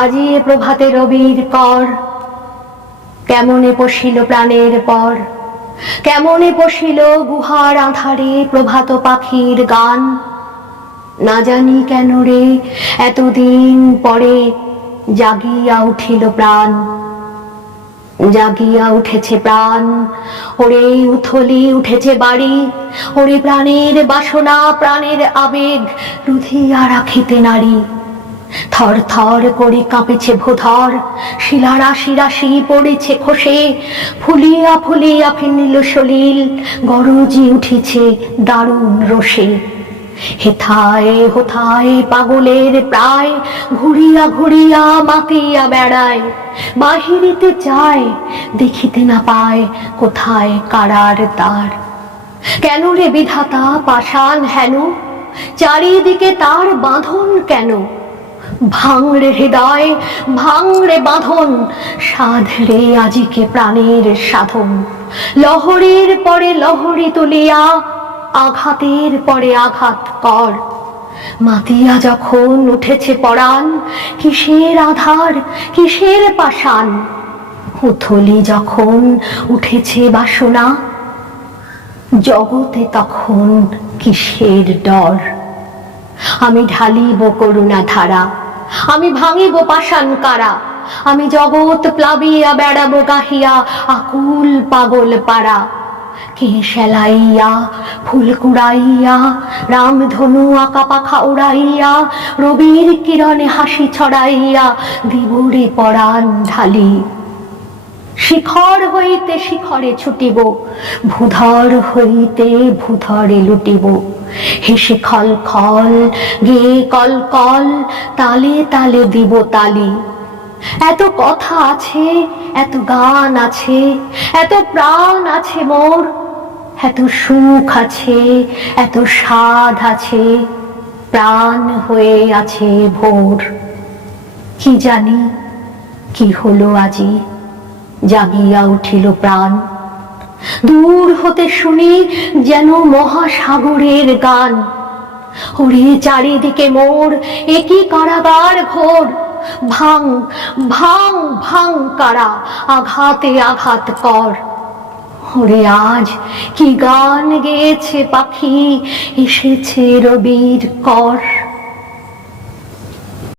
আজি এ প্রভাতে রবির কর, কেমনে পশিল প্রাণের পর, কেমনে পশিল গুহার আঁধারে প্রভাত পাখির গান। না জানি কেন রে এতদিন পরে জাগিয়া উঠিল প্রাণ, জাগিয়া উঠেছে প্রাণ। ওরে উথলি উঠেছে বাড়ি, ওরে প্রাণের বাসনা প্রাণের আবেগ রুধিয়া রাখিতে নারী। থর থর করে কাঁপেছে ভূধর, শিলা রাশি রাশি পড়েছে খসে, ফুলিয়া ফুলিয়া ফিনিল সলিল, গরজি উঠেছে দারুণ রোষে। হেথায় হোথায় পাগলের প্রায়, ঘুরিয়া ঘুরিয়া মাতিয়া বেড়ায়। বাহিরিতে চায় দেখিতে না পায় কোথায় কারার দ্বার। কেন রে বিধাতা পাষাণ হেন, চারিদিকে তার বাঁধন কেন? ভাঙড়ে হৃদয় ভাঙড়ে বাঁধন, সাধরে আজিকে প্রাণের সাধন। লহরীর পরে লহরী তুলিয়া আঘাতের পরে আঘাত কর। মাতিয়া যখন উঠেছে পরাণ, কিসের আধার কিসের পাষাণ। উথলি যখন উঠেছে বাসনা, জগতে তখন কিসের ডর। আমি ঢালিব করুণা ধারা, আমি ভাঙিব পাষাণ কারা। আমি জগৎ প্লাবিয়া বেড়াবো গাহিয়া আকুল পাগল পারা। কে সেলাইয়া ফুল কুড়াইয়া, রামধনু আঁকা পাখা উড়াইয়া, রবির কিরণে হাসি ছড়াইয়া দিবরে পরাণ ঢালি। শিখর হইতে শিখরে ছুটিব, ভূধর হইতে ভূধরে লুটিব। হেসে খল খল গেয়ে কল কল, তালে তালে দিব তালি। এত কথা আছে, এত গান আছে, এত প্রাণ আছে মোর, এত সুখ আছে, এত সাধ আছে, প্রাণ হয়ে আছে ভোর। কি জানি কি হলো আজি, জাগিয়া উঠিল প্রাণ। দূর হতে শুনি যেন মহাসাগরের গান। ওরে চারিদিকে মোর একই কারাগার ঘোর। ভাঙ ভাঙ ভাঙ কারা, আঘাতে আঘাত কর। ওরে আজ কি গান গেয়েছে পাখি, এসেছে রবির কর।